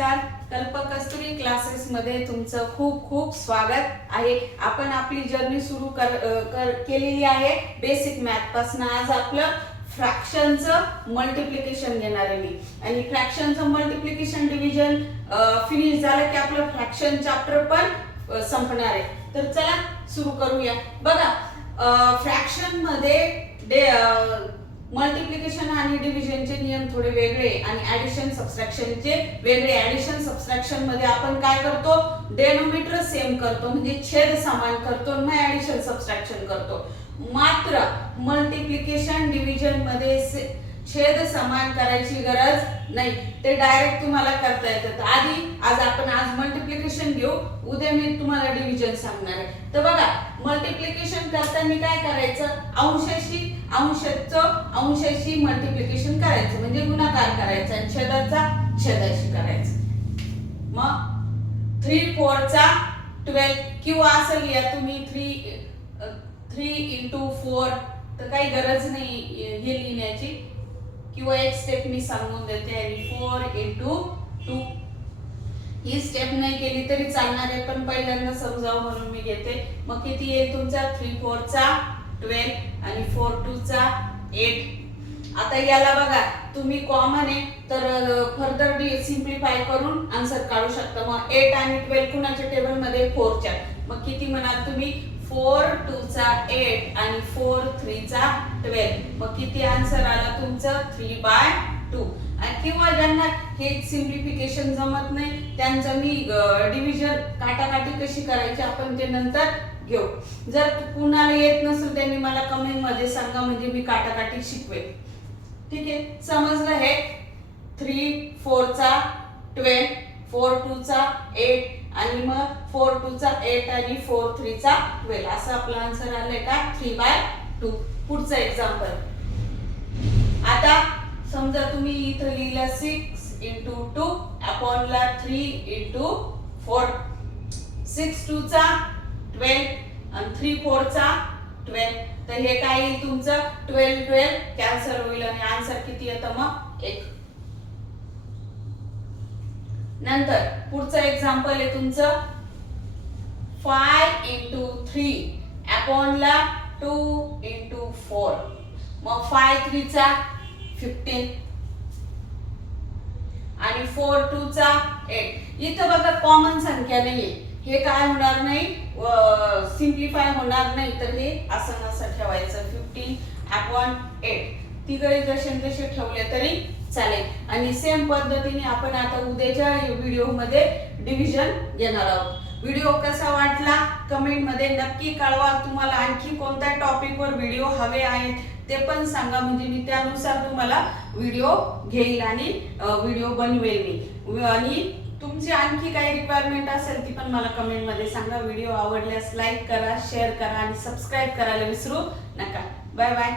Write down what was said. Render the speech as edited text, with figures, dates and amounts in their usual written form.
नमस्कार. कल्पकस्तुरी क्लासेस मध्ये तुमचं खूप खूप स्वागत आहे. आपण आपली जर्नी सुरू केलेली आहे बेसिक मॅथ पासून. आज आपलं फ्रॅक्शनचं मल्टिप्लिकेशन घेणार आहे मी. आणि फ्रॅक्शनचं मल्टिप्लिकेशन डिव्हिजन फिनिश झालं की आपलं फ्रॅक्शन चॅप्टर पण संपणार आहे. तर चला सुरू करूया. बघा, फ्रॅक्शन मध्ये मल्टिप्लिकेशन आणि डिव्हिजनचे नियम थोडे वेगळे आणि ऍडिशन सबट्रॅक्शनचे वेगळे. ऍडिशन सबट्रॅक्शन मध्ये आपण काय करतो, डेनोमिनेटर सेम करतो म्हणजे छेद समान करतो, मग ऍडिशन सबट्रॅक्शन करतो. मात्र मल्टिप्लिकेशन डिव्हिजन मध्ये छेद समान करायची गरज नाही, ते डायरेक्ट तुम्हाला करता येतात. आज आपण मल्टिप्लिकेशन घेऊ, उद्या मी तुम्हाला डिव्हिजन सांगणार आहे. तर बघा, मल्टिप्लिकेशन करताना काय करायचं, अंशाशी मल्टिप्लिकेशन करायचं म्हणजे गुणाकार करायचा आणि छेदाचा छेदाशी करायचा. मग 3 4 चा 12 किंवा असं लिहा तुम्ही 3 × 4, तर काही गरज नाही हे लिहिण्याची. किंवा एक स्टेप मी सांगून देते, आणि 4 × 2 ही स्टेप नाही केली तरी चालणार आहे, पण पहिल्यांदा समजावं म्हणून मी घेते. मग किती येईल तुमचा 3 4 चा 12 आणि 4 2 चा 8. आता याला बघा, तुम्ही कॉमन आहे तर फर्दर सिम्प्लिफाय करून आन्सर काढू शकता. मग 8 आणि 12 कुणाच्या टेबल मध्ये 4 च्या. मग किती म्हणाल तुम्ही, 4 2 चा 8 आणि 4 3 चा 12. मग किती आन्सर आला तुमचं 3/2. किंवा ज्यांना हे सिम्प्लिफिकेशन जमत नाही त्यांचं मी डिव्हिजन काटाकाटी कशी करायची आपण ते नंतर घेऊ. जर कुणाला येत नसेल त्यांनी मला कमेंट मध्ये सांगा, म्हणजे मी काटाकाटी शिकवेन. ठीक आहे, समजलं हे. 3 4 चा 12, 4 2 चा 8 आणि मग 4 2 चा 8 आणि 4 3 चा 12. असं आपला आन्सर आलाय का 3/2. पुढचं एक्झाम्पल. आता समजा तुम्ही इथं लिहिलं 6 × 2 अपॉन ला 3 × 4. 6 2 चा 12 आणि 3 4 चा 12. तर हे काय येईल तुमचं 12 12 कॅन्सल होईल आणि आन्सर किती येतं मग 1. नंतर पुढचं एक्झाम्पल आहे तुमचं 5 × 3 अपॉन ला 2 × 4. मग 5 3 चा 15 आणि 4 2 चा 8. इथं बघा कॉमन संख्या नाहीये, हे काय होणार नाही, सिम्प्लिफाय होणार नाही, तर हे असं नसं ठेवायचं 15/8. तिघही जसे ठेवले तरी चालेल. आणि सेम पद्धतीने आपण आता उद्याच्या व्हिडिओ मध्ये डिव्हिजन घेणार आहोत. व्हिडिओ कसा वाटला कमेंट मध्ये नक्की कळवा. तुम्हाला आणखी कोणत्या टॉपिक वर व्हिडिओ हवे आहेत ते पण सांगा, म्हणजे मी त्यानुसार तुम्हाला व्हिडिओ घेईल आणि व्हिडिओ बनवेल मी. आणि तुमची आणखी काही रिक्वायरमेंट असेल ती पण मला कमेंट मध्ये सांगा. व्हिडिओ आवडल्यास लाईक करा, शेअर करा आणि सबस्क्राईब करायला विसरू नका. Bye bye.